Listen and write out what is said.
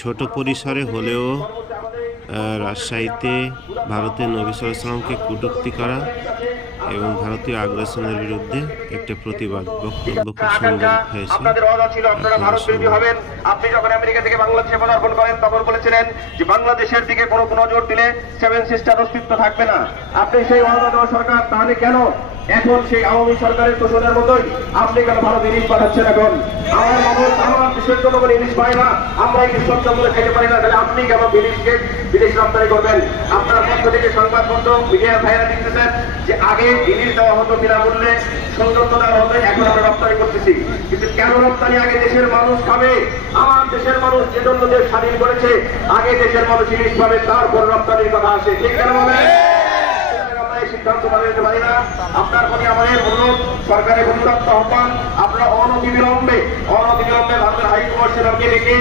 ছোট পরিসরে হলেও রাজশাহীতে ভারতের নবী সাল্লাল্লাহু আলাইহি ওয়াসাল্লামকে কটূক্তি করা এবং ভারতীয় আগ্রাসনের বিরুদ্ধে একটা প্রতিবাদ বক্তব্য খুব সুন্দর হয়েছে। আপনাদের ওয়াদা ছিল আপনারা ভারত বিরোধী হবেন। আপনি যখন আমেরিকা থেকে বাংলাদেশে পদার্পণ করেন তখন বলেছিলেন যে বাংলাদেশের দিকে কোনো নজর দিলে সেভেন সিস্টার অস্তিত্ব থাকবে না। আপনি সেই ওয়াদা দেওয়া সরকার, তাহলে কেন এখন সেই আওয়ামী সরকারের তোষণের মতোই আপনি কেন ভারত ইলিশ পাঠাচ্ছেন? এখন আমার মানুষ, আমার দেশের জনগণ ইলিশ পায় না, আমরা ইলিশ সচ্ছলভাবে খেতে পারি না, তাহলে আপনি কেন ইলিশকে বিদেশ রপ্তানি করবেন? আপনার পক্ষ থেকে সংবাদপত্র মিডিয়া ভাইরা লিখতেছেন যে আগে ইলিশ দেওয়া হতো বিনামূল্যে, সৌজন্য দেওয়া হতো, এখন আমরা রপ্তানি করতেছি। কিন্তু কেন রপ্তানি? আগে দেশের মানুষ খাবে। আমার দেশের মানুষ যে জন্য দেশ স্বাধীন করেছে, আগে দেশের মানুষ ইলিশ পাবে, তারপর রপ্তানির কথা আসে। ঠিক কেন বলেন? সিদ্ধান্ত নিতে পারি না। আপনার প্রতি আমাদের অনুরোধ, সরকারের অনুরোধ আহ্বান, আপনারা অনতিবিলম্বে ভারতের হাইকমিশনারকে ডেকে